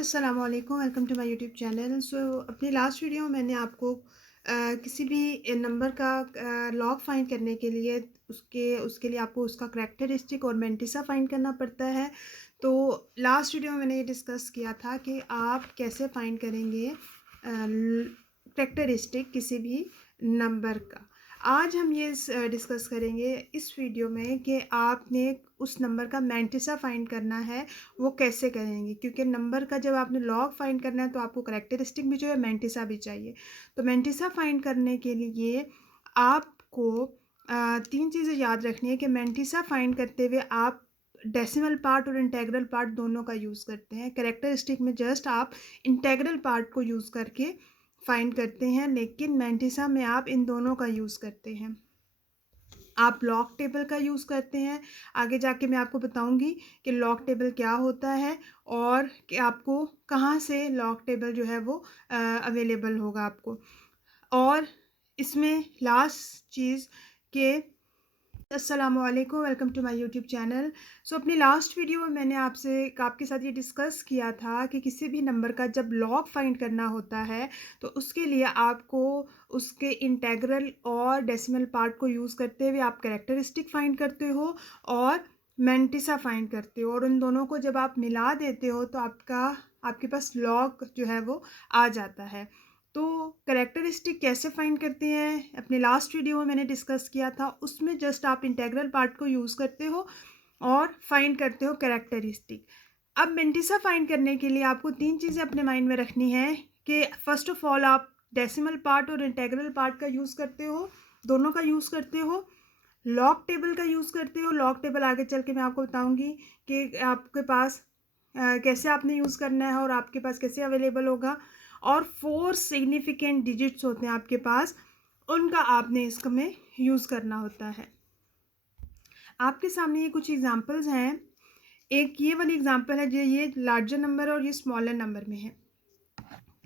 अस्सलाम वालेकुम, welcome to my YouTube channel. अपनी लास्ट वीडियो में मैंने आपको किसी भी नंबर का लॉग फाइंड करने के लिए उसके लिए आपको उसका करैक्टरिस्टिक और मैंटिसा फाइंड करना पड़ता है। तो लास्ट वीडियो में मैंने ये डिस्कस किया था कि आप कैसे फाइंड करेंगे करैक्टरिस्टिक किसी भी नंबर का। आज हम ये डिस्कस करेंगे इस वीडियो में कि आपने उस नंबर का मैंटिसा फाइंड करना है, वो कैसे करेंगे, क्योंकि नंबर का जब आपने लॉग फाइंड करना है तो आपको करैक्टरिस्टिक भी चाहिए, मैंटिसा भी चाहिए। तो मैंटिसा फाइंड करने के लिए आपको तीन चीज़ें याद रखनी है कि मैंटिसा फाइंड करते हुए आप डेसिमल पार्ट और इंटेग्रल पार्ट दोनों का यूज़ करते हैं। करैक्टरिस्टिक में जस्ट आप इंटेग्रल पार्ट को यूज़ करके फाइंड करते हैं, लेकिन मैंटिसा में आप इन दोनों का यूज़ करते हैं। आप लॉग टेबल का यूज़ करते हैं। आगे जाके मैं आपको बताऊंगी कि लॉग टेबल क्या होता है और कि आपको कहाँ से लॉग टेबल जो है वो अवेलेबल होगा आपको। और इसमें लास्ट चीज़ के अस्सलामु अलैकुम, welcome to my YouTube channel. अपनी लास्ट वीडियो में मैंने आपके साथ ये डिस्कस किया था कि किसी भी नंबर का जब लॉग फाइंड करना होता है तो उसके लिए आपको उसके इंटेग्रल और डेसिमल पार्ट को यूज़ करते हुए आप करैक्टरिस्टिक फाइंड करते हो और मैंटिसा फाइंड करते हो, और उन दोनों को जब आप मिला देते हो तो आपके पास लॉग जो है वो आ जाता है। तो करैक्टरिस्टिक कैसे फाइंड करते हैं अपने लास्ट वीडियो में मैंने डिस्कस किया था। उसमें जस्ट आप इंटेग्रल पार्ट को यूज़ करते हो और फाइंड करते हो करैक्टरिस्टिक। अब मैंटिसा फाइंड करने के लिए आपको तीन चीज़ें अपने माइंड में रखनी है कि फर्स्ट ऑफ ऑल आप डेसिमल पार्ट और इंटेग्रल पार्ट का यूज़ करते हो, दोनों का यूज़ करते हो। लॉग टेबल का यूज़ करते हो। लॉग टेबल आगे चल के मैं आपको बताऊंगी कि आपके पास कैसे आपने यूज़ करना है और आपके पास कैसे अवेलेबल होगा। और 4 सिग्निफिकेंट डिजिट्स होते हैं आपके पास, उनका आपने इसमें यूज़ करना होता है। आपके सामने ये कुछ एग्जांपल्स हैं। एक ये वाली एग्जांपल है जो ये लार्जर नंबर और ये स्मॉलर नंबर में है।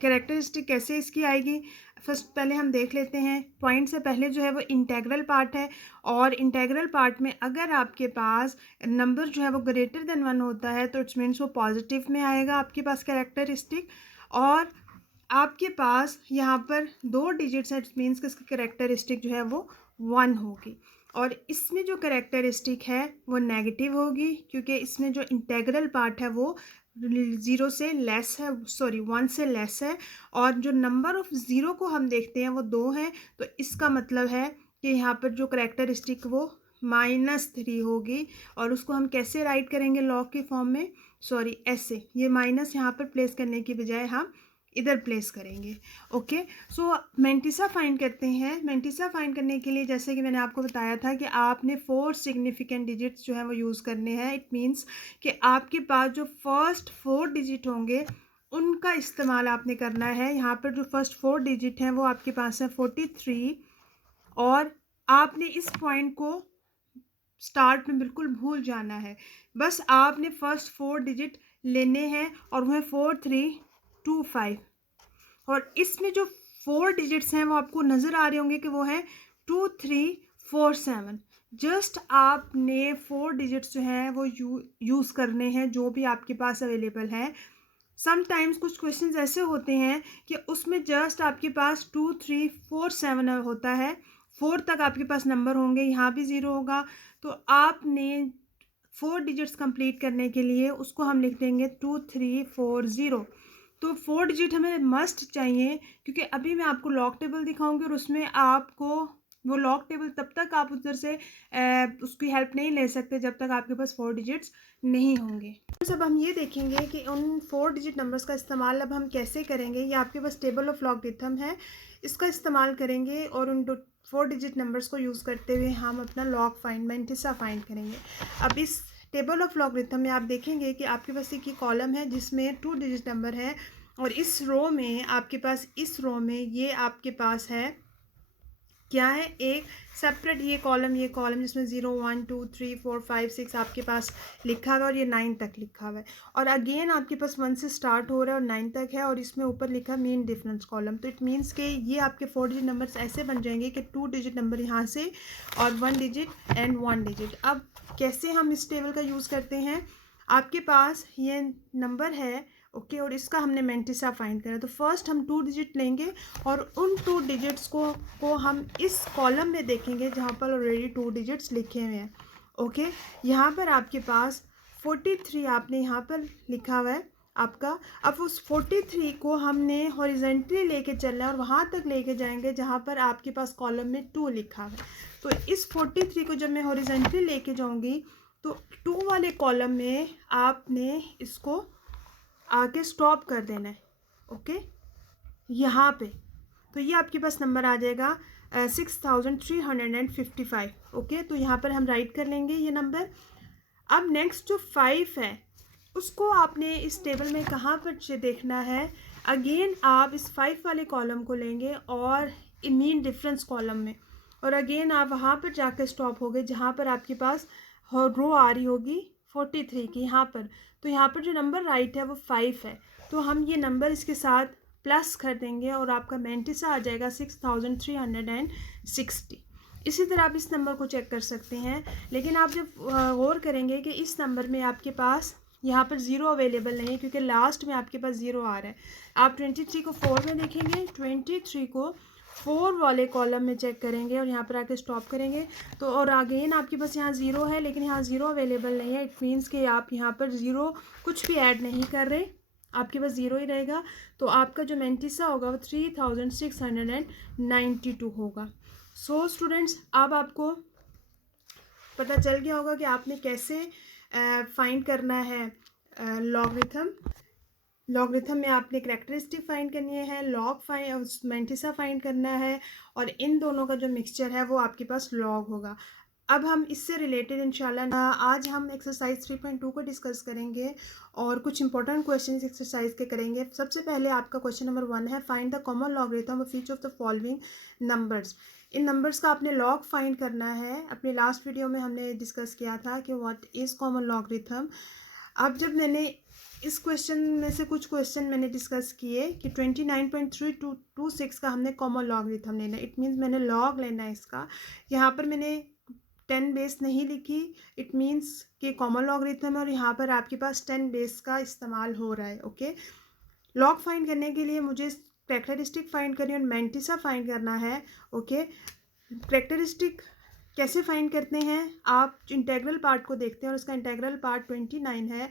कैरेक्टरिस्टिक कैसे इसकी आएगी, फर्स्ट पहले हम देख लेते हैं। पॉइंट से पहले जो है वो इंटेग्रल पार्ट है, और इंटेग्रल पार्ट में अगर आपके पास नंबर जो है वो ग्रेटर देन 1 होता है तो इट्स मीन्स वो पॉजिटिव में आएगा आपके पास कैरेक्टरिस्टिक। और आपके पास यहाँ पर 2 डिजिट्स है, इट्स मीन्स कि इसकी कैरेक्टरिस्टिक जो है वो 1 होगी। और इसमें जो कैरेक्टरिस्टिक है वो नेगेटिव होगी, क्योंकि इसमें जो इंटेग्रल पार्ट है वो 0 से लेस है, सॉरी 1 से लेस है। और जो नंबर ऑफ ज़ीरो को हम देखते हैं वो 2 है, तो इसका मतलब है कि यहाँ पर जो करैक्टरिस्टिक वो -3 होगी। और उसको हम कैसे राइट करेंगे लॉग के फॉर्म में, सॉरी ऐसे, ये माइनस यहाँ पर प्लेस करने की बजाय हम इधर प्लेस करेंगे। ओके, सो मैंटिसा फाइंड करते हैं। मैंटिसा फाइंड करने के लिए जैसे कि मैंने आपको बताया था कि आपने 4 सिग्निफिकेंट डिजिट्स जो है वो यूज़ करने हैं। इट मीन्स कि आपके पास जो फर्स्ट 4 डिजिट होंगे उनका इस्तेमाल आपने करना है। यहाँ पर जो फर्स्ट 4 डिजिट हैं वो आपके पास है 43, और आपने इस पॉइंट को स्टार्ट में बिल्कुल भूल जाना है। बस आपने फर्स्ट 4 डिजिट लेने हैं और वह 4325। और इसमें जो 4 डिजिट्स हैं वो आपको नज़र आ रहे होंगे कि वो है 2347। जस्ट आपने 4 डिजिट्स जो हैं वो यूज़ करने हैं जो भी आपके पास अवेलेबल हैं। समटाइम्स कुछ क्वेश्चंस ऐसे होते हैं कि उसमें जस्ट आपके पास 2347 होता है, 4 तक आपके पास नंबर होंगे, यहाँ भी 0 होगा। तो आपने 4 डिजिट्स कंप्लीट करने के लिए उसको हम लिख देंगे 2340। तो 4 डिजिट हमें मस्ट चाहिए, क्योंकि अभी मैं आपको लॉग टेबल दिखाऊंगी और उसमें आपको वो लॉग टेबल तब तक आप उधर से उसकी हेल्प नहीं ले सकते जब तक आपके पास 4 डिजिट्स नहीं होंगे। अब हम ये देखेंगे कि उन 4 डिजिट नंबर्स का इस्तेमाल अब हम कैसे करेंगे। ये आपके पास टेबल ऑफ लॉगरिथम है, इसका इस्तेमाल करेंगे और उन 4 डिजिट नंबर्स को यूज़ करते हुए हम अपना लॉग फाइंड मैंटिसा फाइंड करेंगे। अब इस टेबल ऑफ लॉगरिथम में आप देखेंगे कि आपके पास एक कॉलम है जिसमें 2 डिजिट नंबर है, और इस रो में आपके पास, इस रो में ये आपके पास है क्या है, एक सेपरेट ये कॉलम जिसमें 0 1 2 3 4 5 6 आपके पास लिखा हुआ है, और ये 9 तक लिखा हुआ है। और अगेन आपके पास 1 से स्टार्ट हो रहा है और 9 तक है, और इसमें ऊपर लिखा मीन डिफरेंस कॉलम। तो इट मीन्स कि ये आपके 4 डिजिट नंबर्स ऐसे बन जाएंगे कि 2 डिजिट नंबर यहाँ से और 1 डिजिट एंड 1 डिजिट। अब कैसे हम इस टेबल का यूज़ करते हैं, आपके पास ये नंबर है ओके, और इसका हमने मैंटिसा फाइंड करा। तो फर्स्ट हम 2 डिजिट लेंगे और उन 2 डिजिट्स को हम इस कॉलम में देखेंगे जहाँ पर ऑलरेडी 2 डिजिट्स लिखे हुए हैं। ओके, यहाँ पर आपके पास 43 आपने यहाँ पर लिखा हुआ है आपका। अब उस 43 को हमने हॉरिजेंटली लेके चलना है और वहाँ तक लेके जाएंगे जहाँ पर आपके पास कॉलम में 2 लिखा है। तो इस 43 को जब मैं हॉरिजेंटली लेके जाऊँगी तो 2 वाले कॉलम में आपने इसको आके स्टॉप कर देना है। ओके, यहाँ पे तो ये आपके पास नंबर आ जाएगा 6355। ओके, तो यहाँ पर हम राइट कर लेंगे ये नंबर। अब नेक्स्ट जो 5 है उसको आपने इस टेबल में कहाँ पर देखना है, अगेन आप इस 5 वाले कॉलम को लेंगे और मीन डिफरेंस कॉलम में, और अगेन आप वहाँ पर जाकर स्टॉप हो गए जहाँ पर आपके पास रो आ रही होगी 43 की यहाँ पर। तो यहाँ पर जो नंबर राइट है वो 5 है, तो हम ये नंबर इसके साथ प्लस कर देंगे और आपका मैंटिसा आ जाएगा 6360। इसी तरह आप इस नंबर को चेक कर सकते हैं, लेकिन आप जब गौर करेंगे कि इस नंबर में आपके पास यहाँ पर 0 अवेलेबल नहीं है क्योंकि लास्ट में आपके पास 0 आ रहा है। आप 23 को 4 में देखेंगे, 23 को 4 वाले कॉलम में चेक करेंगे और यहाँ पर आके स्टॉप करेंगे तो, और अगेन आपके पास यहाँ 0 है लेकिन यहाँ 0 अवेलेबल नहीं है। इट मीन्स कि आप यहाँ पर 0 कुछ भी ऐड नहीं कर रहे, आपके पास 0 ही रहेगा। तो आपका जो मैंटिसा होगा वो 3692 होगा। सो स्टूडेंट्स, अब आपको पता चल गया होगा कि आपने कैसे फाइंड करना है लॉगरिथम में आपने करैक्टरिस्टिक फाइंड करनी है, मैंटिसा फाइंड करना है, और इन दोनों का जो मिक्सचर है वो आपके पास लॉग होगा। अब हम इससे रिलेटेड इंशाल्लाह आज हम एक्सरसाइज 3.2 को डिस्कस करेंगे और कुछ इंपॉर्टेंट क्वेश्चन एक्सरसाइज के करेंगे। सबसे पहले आपका क्वेश्चन नंबर 1 है, find the common logarithm of each of the following numbers. In numbers का आपने लॉग फाइंड करना है। अपने लास्ट वीडियो में हमने डिस्कस किया था कि व्हाट इज़ कॉमन लॉगरिथम। अब जब मैंने इस क्वेश्चन में से कुछ क्वेश्चन मैंने डिस्कस किए कि 29.326 का हमने कॉमन लॉगरिथम लेना है। इट मीन्स मैंने लॉग लेना है इसका। यहाँ पर मैंने 10 बेस नहीं लिखी, इट मीन्स कि कॉमन लॉगरिथम है और यहाँ पर आपके पास 10 बेस का इस्तेमाल हो रहा है। ओके, लॉग फाइंड करने के लिए मुझे करैक्टरिस्टिक फाइंड करनी है और मैंटिसा फाइंड करना है। ओके, करैक्टरिस्टिक कैसे फाइंड करते हैं, आप इंटेग्रल पार्ट को देखते हैं और उसका इंटेग्रल पार्ट 29 है।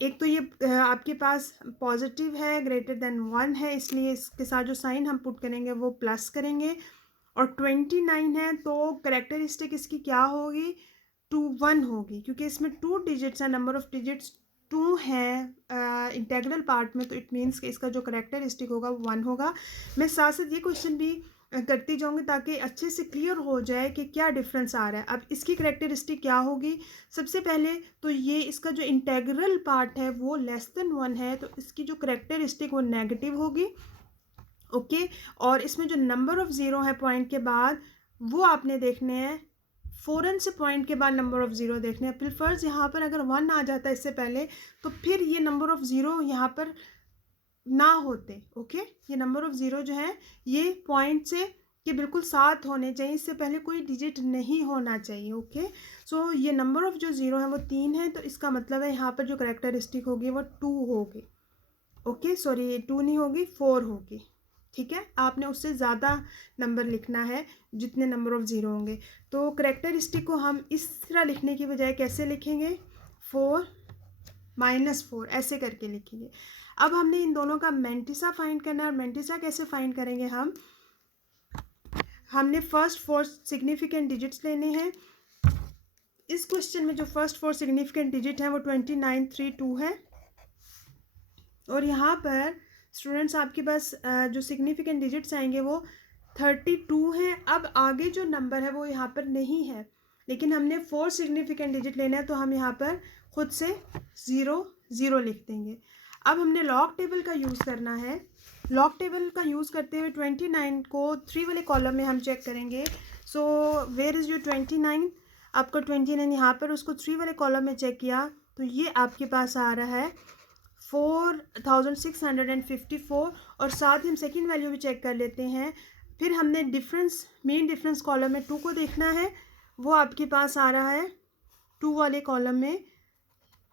एक तो ये आपके पास पॉजिटिव है, ग्रेटर देन 1 है, इसलिए इसके साथ जो साइन हम पुट करेंगे वो प्लस करेंगे, और 29 है तो करैक्टरिस्टिक इसकी क्या होगी, 1 होगी, क्योंकि इसमें 2 डिजिट्स हैं, नंबर ऑफ डिजिट्स 2 है इंटेग्रल पार्ट में, तो इट मीन्स कि इसका जो करैक्टरिस्टिक होगा वो 1 होगा। मैं साथ साथ ये क्वेश्चन भी करती जाऊंगी ताकि अच्छे से क्लियर हो जाए कि क्या डिफरेंस आ रहा है। अब इसकी करैक्टरिस्टिक क्या होगी, सबसे पहले तो ये इसका जो इंटेग्रल पार्ट है वो लेस देन 1 है, तो इसकी जो करैक्टरिस्टिक वो नेगेटिव होगी। ओके, और इसमें जो नंबर ऑफ ज़ीरो है पॉइंट के बाद वो आपने देखने हैं, फ़ौरन से पॉइंट के बाद नंबर ऑफ़ ज़ीरो देखने हैं। प्रिफर्स यहाँ पर अगर 1 आ जाता है इससे पहले तो फिर ये नंबर ऑफ़ ज़ीरो यहाँ पर ना होते। ओके, ये नंबर ऑफ़ ज़ीरो जो है ये पॉइंट से के बिल्कुल साथ होने चाहिए, इससे पहले कोई डिजिट नहीं होना चाहिए। ओके, सो ये नंबर ऑफ़ जो ज़ीरो है वो 3 है, तो इसका मतलब है यहाँ पर जो करैक्टरिस्टिक होगी वो 2 होगी। ओके, सॉरी 2 नहीं होगी, 4 होगी। ठीक है, आपने उससे ज़्यादा नंबर लिखना है जितने नंबर ऑफ़ ज़ीरो होंगे। तो करैक्टरिस्टिक को हम इस तरह लिखने की बजाय कैसे लिखेंगे, 4 - 4 ऐसे करके लिखेंगे। अब हमने इन दोनों का मैंटिसा फाइंड करना है, और मैंटिसा कैसे फाइंड करेंगे हमने फर्स्ट 4 सिग्निफिकेंट डिजिट्स लेने हैं। इस क्वेश्चन में जो फर्स्ट 4 सिग्निफिकेंट डिजिट हैं वो 2932 है, और यहाँ पर स्टूडेंट्स आपके पास जो सिग्निफिकेंट डिजिट्स आएंगे वो 32 हैं। अब आगे जो नंबर है वो यहाँ पर नहीं है, लेकिन हमने 4 सिग्निफिकेंट डिजिट लेना है, तो हम यहाँ पर खुद से 0 0 लिख देंगे। अब हमने लॉग टेबल का यूज़ करना है। लॉग टेबल का यूज़ करते हुए 29 को 3 वाले कॉलम में हम चेक करेंगे। सो वेयर इज़ योर 29, आपका 29 यहाँ पर, उसको 3 वाले कॉलम में चेक किया तो ये आपके पास आ रहा है 4654, और साथ ही हम सेकेंड वैल्यू भी चेक कर लेते हैं। फिर हमने मेन डिफरेंस कॉलम में 2 को देखना है, वो आपके पास आ रहा है 2 वाले कॉलम में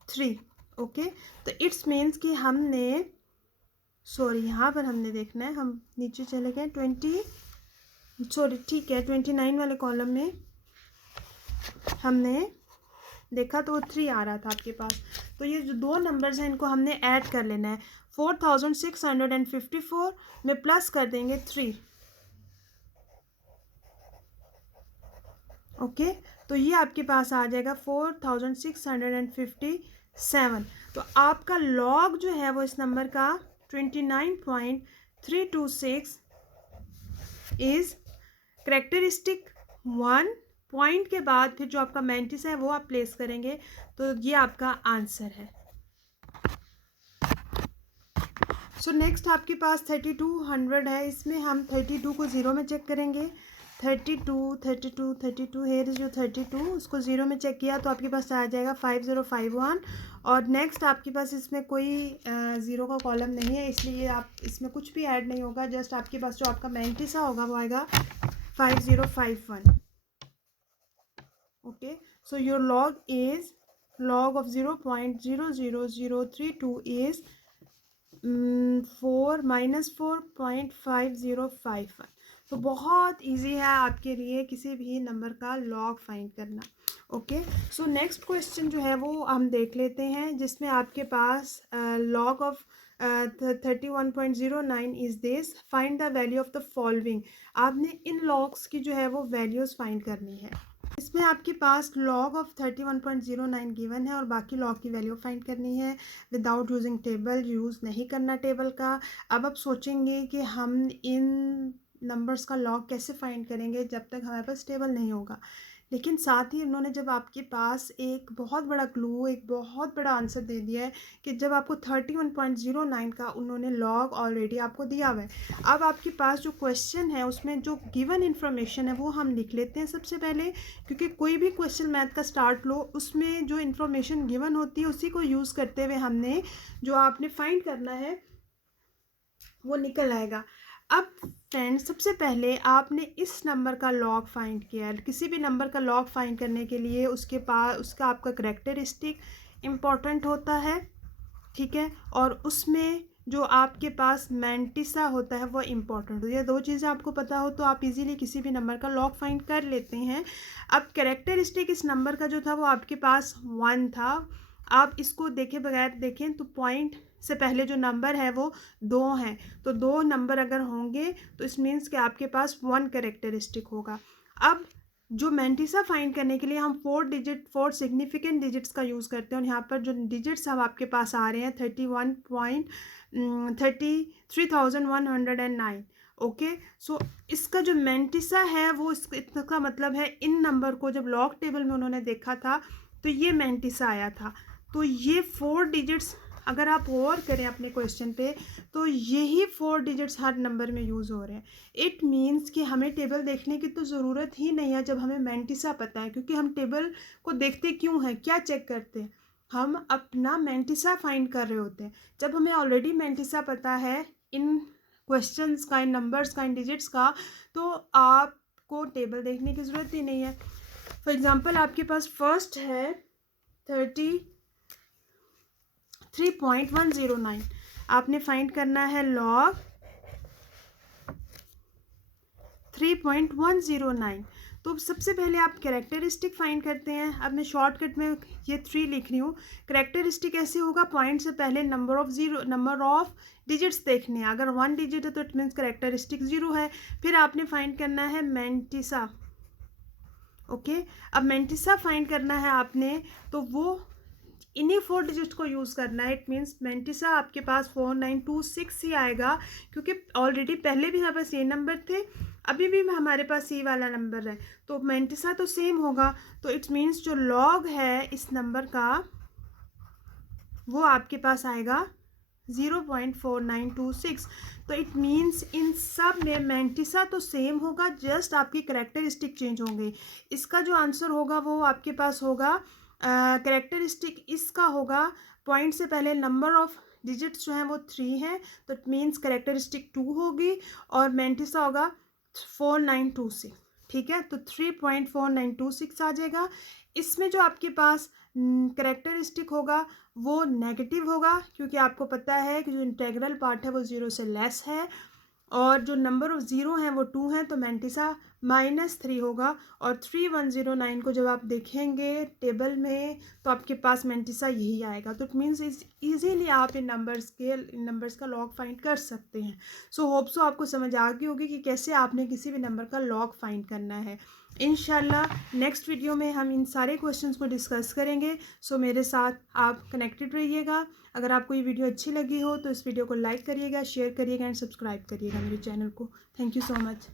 3। ओके, तो इट्स मीन्स कि हमने, सॉरी यहाँ पर हमने देखना है, हम नीचे चले गए 29 वाले कॉलम में हमने देखा तो 3 आ रहा था आपके पास। तो ये जो दो नंबर्स हैं इनको हमने ऐड कर लेना है। 4654 में प्लस कर देंगे 3। ओके, तो ये आपके पास आ जाएगा 4657। तो आपका लॉग जो है वो इस नंबर का 29.326 इज करेक्टरिस्टिक 1। पॉइंट के बाद फिर जो आपका मैंटिस है वो आप प्लेस करेंगे, तो ये आपका आंसर है। सो नेक्स्ट आपके पास 3200 है। इसमें हम 32 को ज़ीरो में चेक करेंगे। 32 हेयर इज जो 32, उसको ज़ीरो में चेक किया तो आपके पास आ जाएगा 5051। और नेक्स्ट आपके पास इसमें कोई ज़ीरो का कॉलम नहीं है, इसलिए आप इसमें कुछ भी ऐड नहीं होगा। जस्ट आपके पास जो आपका मैंटिसा होगा वो आएगा 5051। Okay, so your log is log of 0.00032 is 4 - 4.5051। तो बहुत इजी है आपके लिए किसी भी नंबर का लॉग फाइंड करना। ओके, सो नेक्स्ट क्वेश्चन जो है वो हम देख लेते हैं, जिसमें आपके पास log of 31.09 is this, find the value of the following. आपने इन लॉग्स की जो है वो वैल्यूज़ फाइंड करनी है। इसमें आपके पास log ऑफ 31.09 गिवन है और बाकी log की वैल्यू फाइंड करनी है विदाउट यूजिंग टेबल। यूज़ नहीं करना टेबल का। अब आप सोचेंगे कि हम इन नंबर्स का log कैसे फाइंड करेंगे जब तक हमारे पास टेबल नहीं होगा। लेकिन साथ ही उन्होंने जब आपके पास एक बहुत बड़ा क्लू, एक बहुत बड़ा आंसर दे दिया है कि जब आपको 31.09 का उन्होंने लॉग ऑलरेडी आपको दिया हुआ है। अब आपके पास जो क्वेश्चन है उसमें जो गिवन इन्फॉर्मेशन है वो हम लिख लेते हैं सबसे पहले, क्योंकि कोई भी क्वेश्चन मैथ का स्टार्ट लो उसमें जो इन्फॉर्मेशन गिवन होती है उसी को यूज़ करते हुए हमने जो आपने फाइंड करना है वो निकल आएगा। अब फ्रेंड्स, सबसे पहले आपने इस नंबर का लॉग फाइंड किया है। किसी भी नंबर का लॉग फाइंड करने के लिए उसके पास उसका आपका करेक्टरिस्टिक इम्पॉर्टेंट होता है, ठीक है, और उसमें जो आपके पास मैंटिसा होता है वो इम्पॉर्टेंट हो। ये दो चीज़ें आपको पता हो तो आप इजीली किसी भी नंबर का लॉग फाइंड कर लेते हैं। अब कैरेक्टरिस्टिक इस नंबर का जो था वो आपके पास 1 था। आप इसको देखे बगैर देखें तो पॉइंट से पहले जो नंबर है वो 2 हैं, तो 2 नंबर अगर होंगे तो इस मीन्स कि आपके पास 1 कैरेक्टरिस्टिक होगा। अब जो मैंटिसा फाइंड करने के लिए हम 4 सिग्निफिकेंट डिजिट्स का यूज़ करते हैं, और यहाँ पर जो डिजिट्स हम आपके पास आ रहे हैं 31.33,109। ओके, सो इसका जो मैंटिसा है वो इसका मतलब है इन नंबर को जब लॉग टेबल में उन्होंने देखा था तो ये मैंटिसा आया था। तो ये 4 डिजिट्स अगर आप और करें अपने क्वेश्चन पे तो यही 4 डिजिट्स हर नंबर में यूज़ हो रहे हैं। इट मीन्स कि हमें टेबल देखने की तो ज़रूरत ही नहीं है जब हमें मैंटिसा पता है, क्योंकि हम टेबल को देखते क्यों हैं, क्या चेक करते हैं, हम अपना मैंटिसा फाइंड कर रहे होते हैं। जब हमें ऑलरेडी मैंटिसा पता है इन क्वेश्चंस का, इन नंबर्स का, इन डिजिट्स का, तो आपको टेबल देखने की ज़रूरत ही नहीं है। फॉर एग्ज़ाम्पल आपके पास फर्स्ट है 33.109। आपने फाइंड करना है लॉग 3.109। तो सबसे पहले आप कैरेक्टरिस्टिक फाइंड करते हैं। अब मैं शॉर्टकट में ये 3 लिख रही हूँ। कैरेक्टरिस्टिक ऐसे होगा, पॉइंट से पहले नंबर ऑफ डिजिट्स देखने हैं। अगर 1 डिजिट है तो इट मीन्स कैरेक्टरिस्टिक 0 है। फिर आपने फाइंड करना है मैंटिसा। ओके, अब मैंटिसा फाइंड करना है आपने, तो वो इन्हीं 4 डिजिट को यूज़ करना है। इट मीन्स मैंटिसा आपके पास 4926 ही आएगा, क्योंकि ऑलरेडी पहले भी हमारे पास ये नंबर थे, अभी भी हमारे पास ये वाला नंबर है, तो मैंटिसा तो सेम होगा। तो इट मीन्स जो लॉग है इस नंबर का वो आपके पास आएगा 0.4926। तो इट मीन्स इन सब में मैंटिसा तो सेम होगा, जस्ट आपकी कैरेक्टरिस्टिक चेंज होंगे। इसका जो आंसर होगा वो आपके पास होगा कैरेक्टरिस्टिक इसका होगा, पॉइंट से पहले नंबर ऑफ डिजिट्स जो हैं वो 3 हैं, तो इट मीन्स कैरेक्टरिस्टिक 2 होगी, और मैंटिसा होगा 4926। ठीक है, तो 3.4926 आ जाएगा। इसमें जो आपके पास कैरेक्टरिस्टिक होगा वो नेगेटिव होगा, क्योंकि आपको पता है कि जो इंटेग्रल पार्ट है वो 0 से लेस है, और जो नंबर ऑफ ज़ीरो हैं वो 2 हैं, तो मैंटिसा -3 होगा। और 3109 को जब आप देखेंगे टेबल में तो आपके पास मैंटिसा यही आएगा। तो इट मीन्स ईजीली आप इन नंबर्स का लॉग फाइंड कर सकते हैं। सो होप सो आपको समझ आ गई होगी कि कैसे आपने किसी भी नंबर का लॉग फाइंड करना है। इंशाल्लाह नेक्स्ट वीडियो में हम इन सारे क्वेश्चंस को डिस्कस करेंगे। सो मेरे साथ आप कनेक्टेड रहिएगा। अगर आपको ये वीडियो अच्छी लगी हो तो इस वीडियो को लाइक करिएगा, शेयर करिएगा एंड सब्सक्राइब करिएगा मेरे चैनल को। Thank you so much.